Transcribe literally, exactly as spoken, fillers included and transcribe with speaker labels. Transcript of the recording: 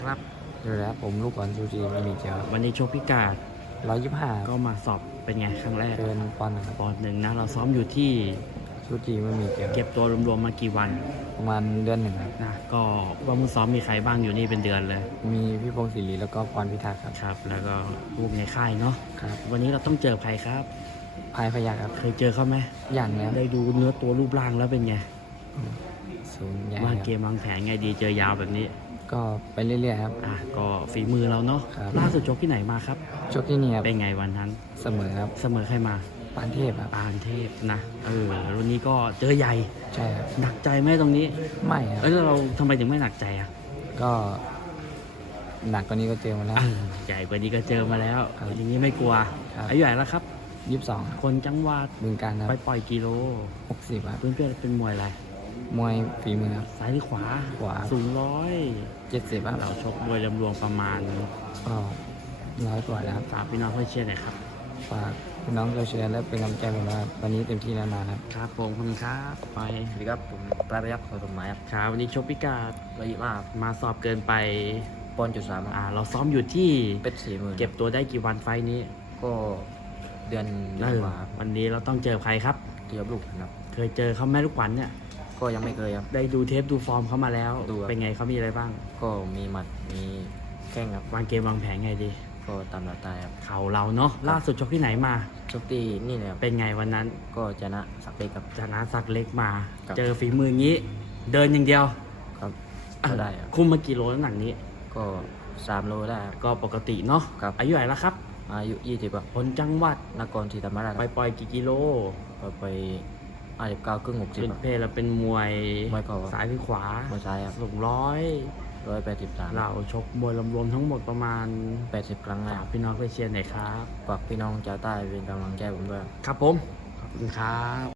Speaker 1: ครับ
Speaker 2: อยู่แล้วผมลูกก่อนซูจีไม่มีเจอ
Speaker 1: วันนี้โชคพิกัด
Speaker 2: ร้อยยี่สิบห้า
Speaker 1: ก็มาสอบเป็นไงครั้งแรก
Speaker 2: เกินปอนด์นะครับ
Speaker 1: ปอนด์หนึ่งนะเราซ้อมอยู่ที่
Speaker 2: ซูจีไม่มีเจอ
Speaker 1: เก็บตัวรวมๆมากี่วัน
Speaker 2: ประมาณเดือนหนึ่งครับ
Speaker 1: นะก็ว่ามือซ้อมมีใครบ้างอยู่นี่เป็นเดือนเลย
Speaker 2: มีพี่พงศ์ศิริแล้วก็ปอนพิทักษ์ครับ
Speaker 1: ครับ แล้วก็ลูกในค่ายเนาะ
Speaker 2: ครับ
Speaker 1: วันนี้เราต้องเจอใครครับ
Speaker 2: พายพยักครับ
Speaker 1: เคยเจอเขาไหม
Speaker 2: อย่างแล้ว
Speaker 1: ได้ดูเนื้อตัวรูปร่างแล้วเป็นไง
Speaker 2: สูงใหญ่
Speaker 1: วาง
Speaker 2: ค
Speaker 1: เก
Speaker 2: รับ
Speaker 1: มวางแผนไงดีเจอยาวแบบนี้
Speaker 2: ก็ไปเรื่อยๆครับ
Speaker 1: อ่ะก็ฝีมือเราเนาะ
Speaker 2: ครับ
Speaker 1: ล่าสุดชกที่ไหนมาครับ
Speaker 2: ชกที่นี่ครับ
Speaker 1: เป็นไงวันนั้น
Speaker 2: เสมอครับ
Speaker 1: เสมอใครมา
Speaker 2: ปานเทพครับ
Speaker 1: ปานเทพนะเออวันนี้ก็เจอใหญ่
Speaker 2: ใช่ครับ
Speaker 1: หนักใจไหมตรงนี้
Speaker 2: ไม่ครับ
Speaker 1: เอ้ยแล้วเราทำไมถึงไม่หนักใจอ่ะ
Speaker 2: ก็หนักกว่านี้ก็เจอมาแล้ว
Speaker 1: เออใหญ่กว่านี้ก็เจอมาแล้ว
Speaker 2: ครับ
Speaker 1: อย่างนี้ไม่กลัว
Speaker 2: ครับ
Speaker 1: อายุใหญ่แล้วครับ
Speaker 2: ยี่สิบสอง
Speaker 1: คนจังหวัด
Speaker 2: บึงการครั
Speaker 1: ไป
Speaker 2: บ
Speaker 1: ปล่อยกิโล
Speaker 2: หกสิบครับ
Speaker 1: เพื่อนๆเป็นมวยอะไร
Speaker 2: มวยฝีมือครับ
Speaker 1: ซ้ายหรือขวา
Speaker 2: ขวา
Speaker 1: สูงร้อย
Speaker 2: เจ็ดสิบครับ
Speaker 1: เราชกมวยรวมๆประมาณ
Speaker 2: ก็ร้อยกว่าแล้วครับ
Speaker 1: ฝากพี่น้องเพื่อนเชียร์หน่อยครับ
Speaker 2: ฝากพี่น้องช่วยเชียร์และเป็นกำลังใจผมนะครับวันนี้เต็มที่แน่นอนครับ
Speaker 1: ครับผมขอบคุณครับไป
Speaker 2: สวัสดีครับผมปลายประยักษ์ขอสมหมายครับ
Speaker 1: ครับวันนี้ชกพิกัด
Speaker 2: ร้อยยี่สิบห้า
Speaker 1: มาสอบเกินไป
Speaker 2: ปอนด์จุดสาม
Speaker 1: อ่าเราซ้อมอยู่ที่
Speaker 2: เป็ดสี่หมื่น
Speaker 1: เก็บตัวได้กี่วันไฟล์นี้
Speaker 2: ก็เดือนเดื
Speaker 1: เอ
Speaker 2: อน
Speaker 1: อก
Speaker 2: ว่าครับ
Speaker 1: วันนี้เราต้องเจอใครครับ
Speaker 2: เทียบลูกครับ
Speaker 1: เคยเจอเขาแม่ลูกขวัญเนี่ย
Speaker 2: ก็ยังไม่เคยครับ
Speaker 1: ได้ดูเทปดูฟอร์มเขามาแล้ว
Speaker 2: ดูครับ
Speaker 1: เป็นไงเขามีอะไรบ้าง
Speaker 2: ก็มีหมัดมีแข้งครับ
Speaker 1: วางเกมวางแผนไงดี
Speaker 2: ก็ตามหลักตายครับ
Speaker 1: เขาเราเนาะล่าสุดชกที่ไหนมา
Speaker 2: ชกตีนี่เลยครับ
Speaker 1: เป็นไงวันนั้น
Speaker 2: ก็ชนะสักเล็กครับ
Speaker 1: ชนะสักดิ์เล็กมา
Speaker 2: ครับ
Speaker 1: เจอฝีมืออย่างนี้ เดินอย่างเดียว
Speaker 2: ครับก็ได้ครับ
Speaker 1: คุมมากี่โลน้ำหนักนี้
Speaker 2: ก็สามโลได้ครับ
Speaker 1: ก็ปกติเนาะ
Speaker 2: ครับ
Speaker 1: อายุเท่าไหร่แล้วครับ
Speaker 2: อายุยี่สิบครับ
Speaker 1: คนจังหวัด
Speaker 2: นครศรีธรรมราช
Speaker 1: ไปปล่อยกี่กิโล
Speaker 2: ไปไปอายุเก้าครึ่งหกสิบ
Speaker 1: เป็นเพศเราเป็นมวย
Speaker 2: มวยเข่า
Speaker 1: ซ้ายหรือขวา
Speaker 2: มือซ้ายครับ
Speaker 1: สูงร้อย
Speaker 2: ร้อยแปดสิบสาม
Speaker 1: เราชกมวยรวมๆทั้งหมดประมาณ
Speaker 2: แปดสิบครั้งแล้
Speaker 1: ฝาว กพี่น้องเพื่อนเชียร์หน่อยครับ
Speaker 2: ฝากพี่น้องชาวใต้เป็นกำลังใจผมด้วย
Speaker 1: ครับผมขอบคุณครับ